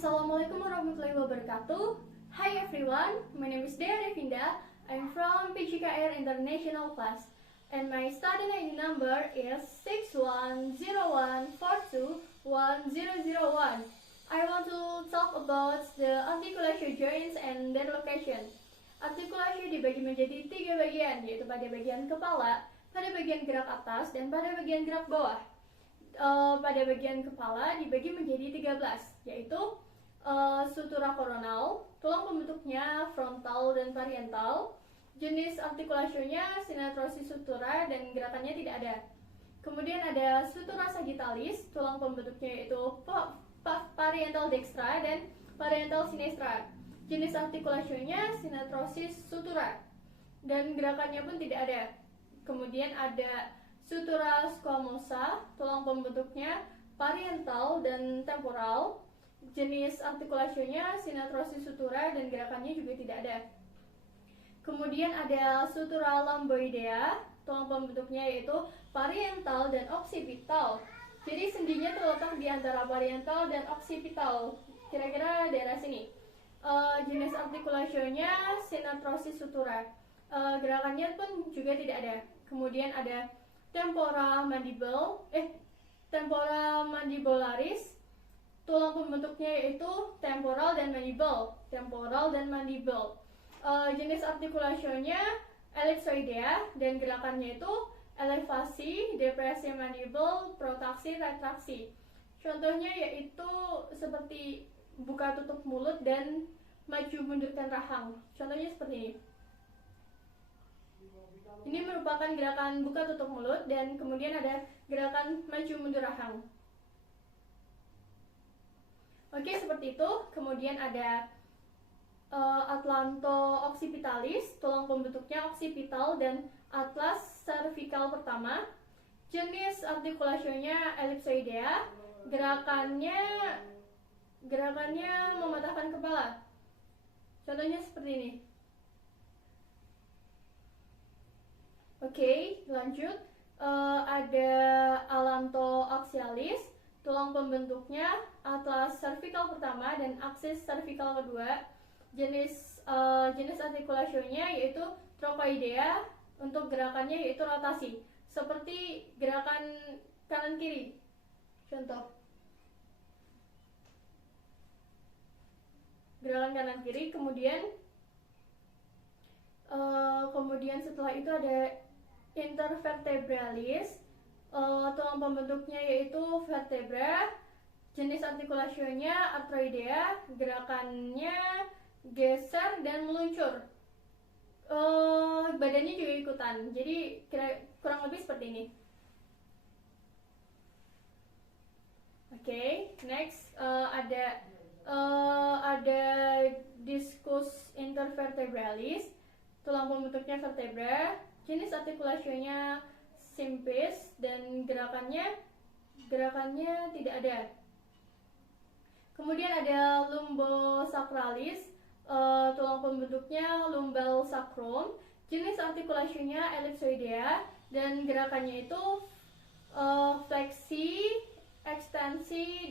Assalamualaikum warahmatullahi wabarakatuh. Hi everyone, my name is Dea Revinda. I'm from PGKR International Class and my study ID number is 6101421001. I want to talk about the articulation joints and their location. Artikulasi dibagi menjadi 3 bagian, yaitu pada bagian kepala, pada bagian gerak atas, dan pada bagian gerak bawah. Pada bagian kepala dibagi menjadi 13, yaitu sutura koronal, tulang pembentuknya frontal dan parietal, jenis artikulasinya sinetrosis sutura dan gerakannya tidak ada. Kemudian ada sutura sagittalis, tulang pembentuknya yaitu parietal dextra dan parietal sinistra. Jenis artikulasinya sinetrosis sutura dan gerakannya pun tidak ada. Kemudian ada sutura squamosa, tulang pembentuknya parietal dan temporal. Jenis artikulasinya sinetrosis sutura dan gerakannya juga tidak ada. Kemudian ada sutura lomboidea, tulang pembentuknya yaitu parietal dan occipital. Jadi sendinya terletak di antara parietal dan occipital, kira-kira daerah sini. Jenis artikulasinya sinetrosis sutura. Gerakannya pun juga tidak ada. Kemudian ada tempora mandibularis, tulang pembentuknya yaitu temporal dan mandible. Jenis artikulasinya ellipsoidea dan gerakannya itu elevasi, depresi mandible, protraksi, retraksi. Contohnya yaitu seperti buka tutup mulut dan maju mundurkan rahang. Contohnya seperti ini. Ini merupakan gerakan buka tutup mulut dan kemudian ada gerakan maju mundur rahang. Oke, seperti itu. Kemudian ada atlanto-occipitalis, tulang pembentuknya occipital dan atlas cervical pertama. Jenis artikulasinya ellipsoidea. Gerakannya mematahkan kepala. Contohnya seperti ini. Oke, lanjut. Ada allanto-axialis, tulang pembentuknya atlas cervical pertama dan aksis cervical kedua. Jenis artikulasinya yaitu trochoidea, untuk gerakannya yaitu rotasi, seperti gerakan kanan kiri. Contoh. Gerakan kanan kiri, kemudian setelah itu ada intervertebralis, tulang pembentuknya yaitu vertebra. Jenis artikulasinya arthroidea, gerakannya geser dan meluncur. Badannya juga ikutan, jadi kurang lebih seperti ini. Oke, next ada discus intervertebralis, tulang pembentuknya vertebra. Jenis artikulasinya simpis dan gerakannya tidak ada. Kemudian ada lumbosacralis, tulang pembentuknya lumbal sacrum. Jenis artikulasinya ellipsoidea dan gerakannya itu fleksi, ekstensi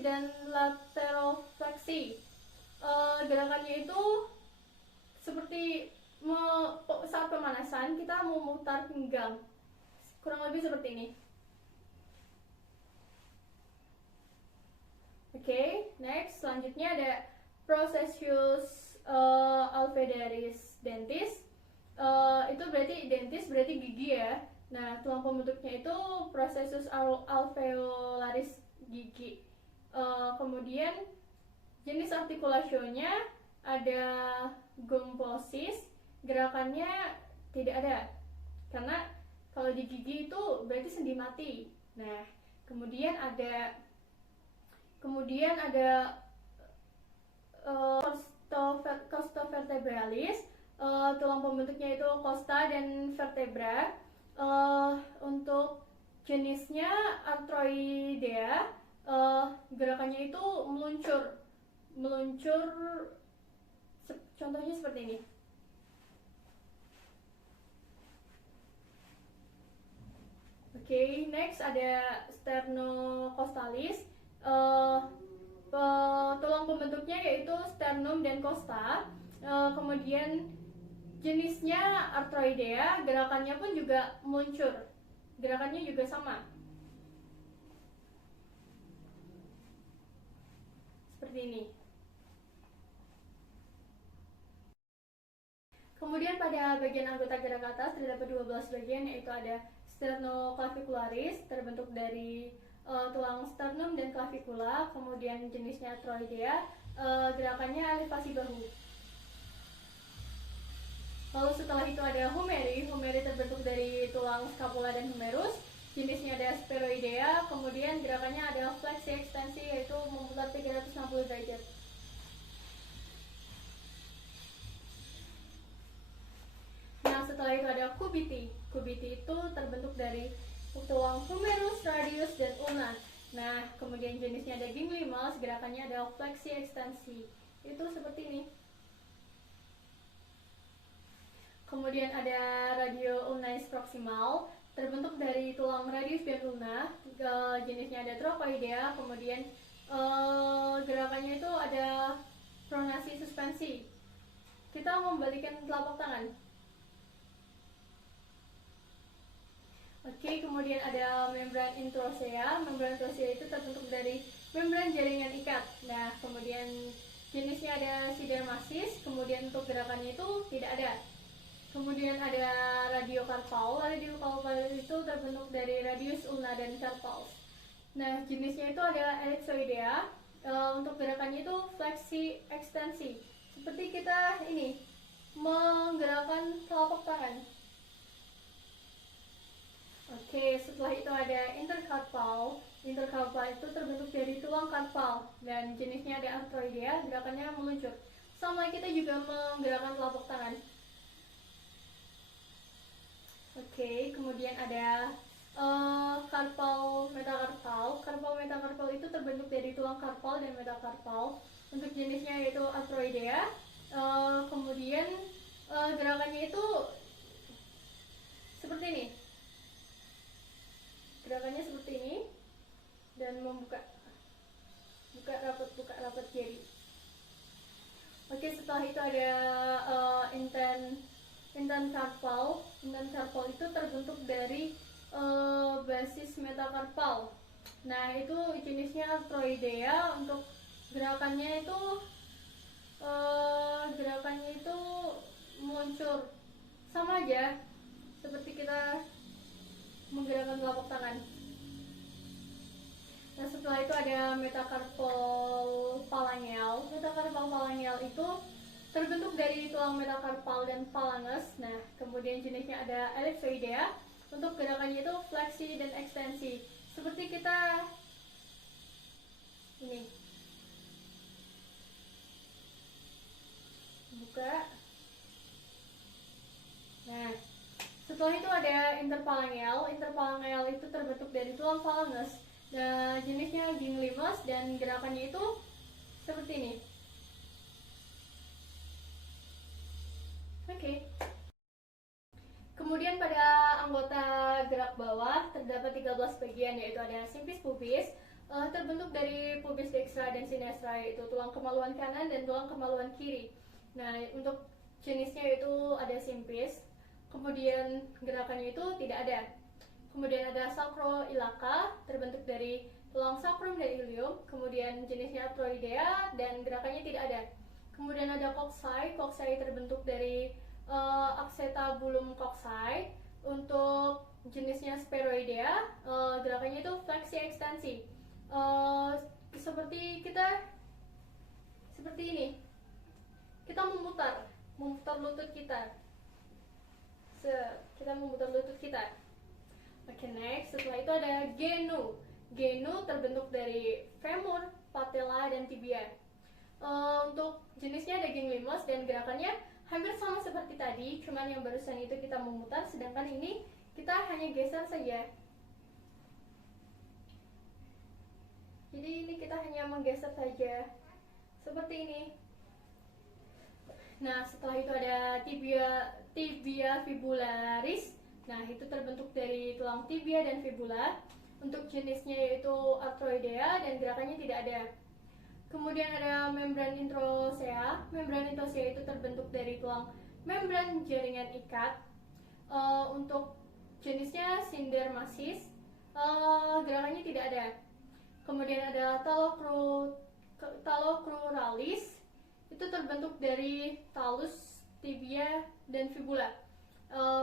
dan laterofleksi. Gerakannya itu seperti saat pemanasan kita memutar pinggang, kurang lebih seperti ini. Oke, next selanjutnya ada processus alveolaris dentis. Itu berarti dentis berarti gigi ya. Nah, tulang pembentuknya itu processus alveolaris gigi. Kemudian jenis artikulasinya ada gomposis, gerakannya tidak ada karena kalau di gigi itu berarti sendi mati. Nah, kemudian ada costovertebralis, tulang pembentuknya itu costa dan vertebra. Untuk jenisnya arthroidea, gerakannya itu meluncur, contohnya seperti ini. Oke, next ada claviculis. Tulang pembentuknya yaitu sternum dan costa. Kemudian jenisnya arthroidea, gerakannya pun juga meluncur. Gerakannya juga sama. Seperti ini. Kemudian pada bagian anggota gerak atas terdapat 12 bagian, yaitu ada sternoclavicularis, terbentuk dari tulang sternum dan clavicula. Kemudian jenisnya arthroidea, gerakannya elevasi bahu. Lalu setelah itu ada humeri. Humeri terbentuk dari tulang scapula dan humerus. Jenisnya ada spheroidea. Kemudian gerakannya ada fleksi ekstensi, yaitu memutar 360 derajat. Nah, setelah itu ada cubiti. Cubiti itu terbentuk dari tulang humerus, radius, dan ulna. Nah, kemudian jenisnya ada ganglimus. Gerakannya ada fleksi ekstensi. Itu seperti ini. Kemudian ada radio ulnais proximal, terbentuk dari tulang radius dan ulna. Jenisnya ada trochoidea. Kemudian gerakannya itu ada pronasi suspensi. Kita membalikkan telapak tangan. Oke, kemudian ada membran introsea. Membran introsea itu terbentuk dari membran jaringan ikat. Nah, kemudian jenisnya ada sidermasis. Kemudian untuk gerakannya itu tidak ada. Kemudian ada radiocarpal. Radiocarpal itu terbentuk dari radius ulna dan carpals. Nah, jenisnya itu ada ellipsoidea. Untuk gerakannya itu fleksi ekstensi. Seperti kita ini menggerakkan telapak tangan. Oke, setelah itu ada intercarpal. Intercarpal itu terbentuk dari tulang karpal dan jenisnya ada arthroidea. Gerakannya meluncur. Sama kita juga menggerakkan telapak tangan. Oke, kemudian ada karpal metakarpal. Karpal metakarpal itu terbentuk dari tulang karpal dan metakarpal. Untuk jenisnya yaitu arthroidea. Kemudian gerakannya itu seperti ini. Gerakannya seperti ini dan buka rapat jari. Oke, setelah itu ada intencarpal. Intencarpal itu terbentuk dari basis metakarpal. Nah, itu jenisnya arthroidea. Untuk gerakannya itu meluncur. Sama aja seperti kita menggerakkan telapak tangan. Nah, setelah itu ada metacarpal phalangeal. Metacarpal phalangeal itu terbentuk dari tulang metacarpal dan phalanges. Nah, kemudian jenisnya ada ellipsoidea. Untuk gerakannya itu fleksi dan ekstensi. Seperti kita ini. Buka. Nah, setelah itu ada interphalangeal. Interphalangeal itu terbentuk dari tulang phalanges. Nah, jenisnya ganglimus dan gerakannya itu seperti ini. Oke. Kemudian pada anggota gerak bawah terdapat 13 bagian, yaitu ada simpis pubis. Terbentuk dari pubis dextra dan sinestra, yaitu tulang kemaluan kanan dan tulang kemaluan kiri. Nah, untuk jenisnya itu ada simpis. Kemudian gerakannya itu tidak ada. Kemudian ada sacroiliaca, terbentuk dari tulang sacrum dan ilium. Kemudian jenisnya arthroidea dan gerakannya tidak ada. Kemudian ada coxae. Coxae terbentuk dari acetabulum coxae. Untuk jenisnya spheroidea, gerakannya itu fleksi ekstensi. Seperti ini. Kita memutar lutut kita. Kita memutar lutut kita. Oke, next. Setelah itu ada genu. Genu terbentuk dari femur, patella, dan tibia. Untuk jenisnya ada ganglimus dan gerakannya hampir sama seperti tadi, cuman yang barusan itu kita memutar, sedangkan ini kita hanya geser saja. Jadi ini kita hanya menggeser saja, seperti ini. Nah, setelah itu ada tibia fibularis. Nah, itu terbentuk dari tulang tibia dan fibula. Untuk jenisnya yaitu Arthroidea dan gerakannya tidak ada. Kemudian ada membran introsea. Membran introsea itu terbentuk dari tulang membran jaringan ikat. Untuk jenisnya Syndermasis. Gerakannya tidak ada. Kemudian ada talocruralis. Itu terbentuk dari talus, tibia, dan fibula.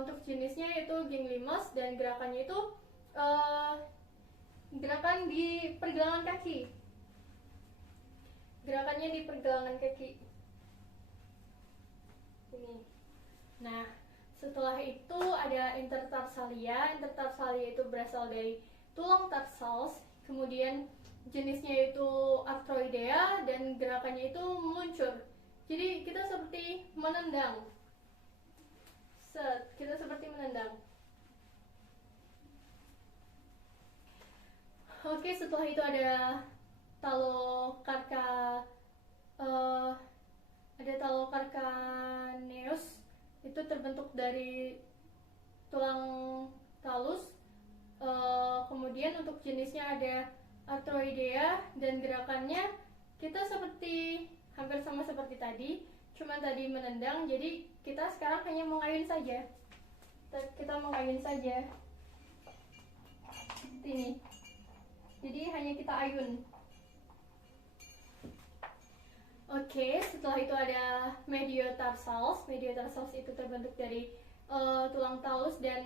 Untuk jenisnya itu ganglimus dan gerakannya itu gerakan di pergelangan kaki. Gerakannya di pergelangan kaki. Ini. Nah, setelah itu ada intertarsalia. Intertarsalia itu berasal dari tulang tarsals. Kemudian jenisnya itu Arthroidea dan gerakannya itu meluncur. Jadi kita seperti menendang. Kita seperti menendang. Oke, setelah itu ada talocarcaneus. Itu terbentuk dari tulang talus. Kemudian untuk jenisnya ada Arthroidea dan gerakannya kita seperti hampir sama seperti tadi, cuma tadi menendang, jadi kita sekarang hanya mengayun saja. Kita mengayun saja seperti ini. Jadi hanya kita ayun. Oke, setelah itu ada mediotarsals. Mediotarsals itu terbentuk dari tulang talus dan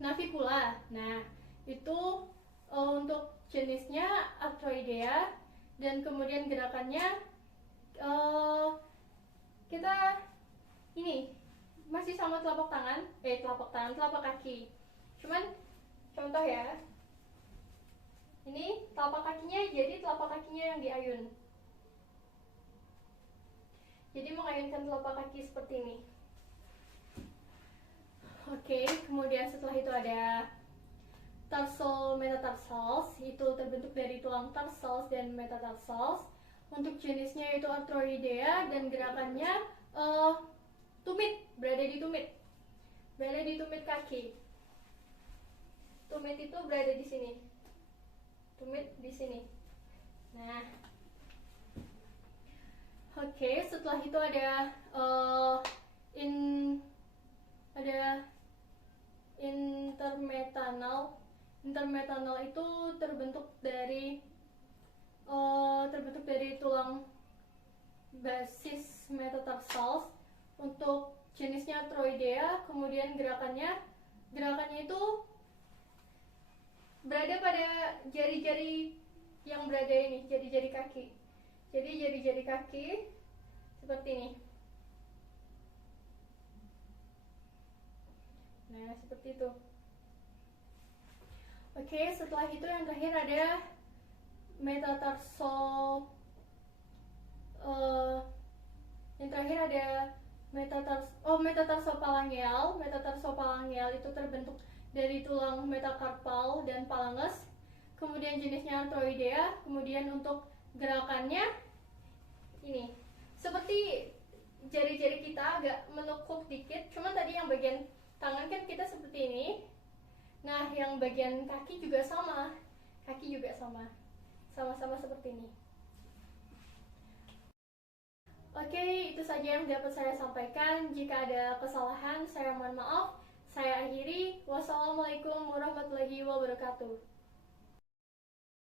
navicula. Nah, itu untuk jenisnya Arthroidea dan kemudian gerakannya kita ini masih sama telapak kaki. Cuman contoh ya. Ini telapak kakinya, jadi telapak kakinya yang diayun. Jadi mengayunkan telapak kaki seperti ini. Oke, kemudian setelah itu ada tarsal metatarsals. Itu terbentuk dari tulang tarsals dan metatarsals. Untuk jenisnya itu Arthroidea dan gerakannya tumit, berada di tumit kaki. Tumit itu berada di sini. Tumit di sini. Nah, oke, setelah itu ada intermetanal. Intermetanal itu terbentuk dari tulang basis metatarsals. Untuk jenisnya Arthroidea, kemudian gerakannya itu berada pada jari-jari yang berada ini, jari-jari kaki. Jadi jari-jari kaki seperti ini. Nah, seperti itu. Oke, setelah itu yang terakhir ada metatarsopalangeal. Metatarsopalangeal itu terbentuk dari tulang metakarpal dan phalanges. Kemudian jenisnya Arthroidea. Kemudian untuk gerakannya ini seperti jari-jari kita agak menekuk dikit. Cuma tadi yang bagian tangan kan kita seperti ini. Nah, yang bagian kaki juga sama. Sama-sama seperti ini. Oke, itu saja yang dapat saya sampaikan. Jika ada kesalahan, saya mohon maaf. Saya akhiri. Wassalamualaikum warahmatullahi wabarakatuh.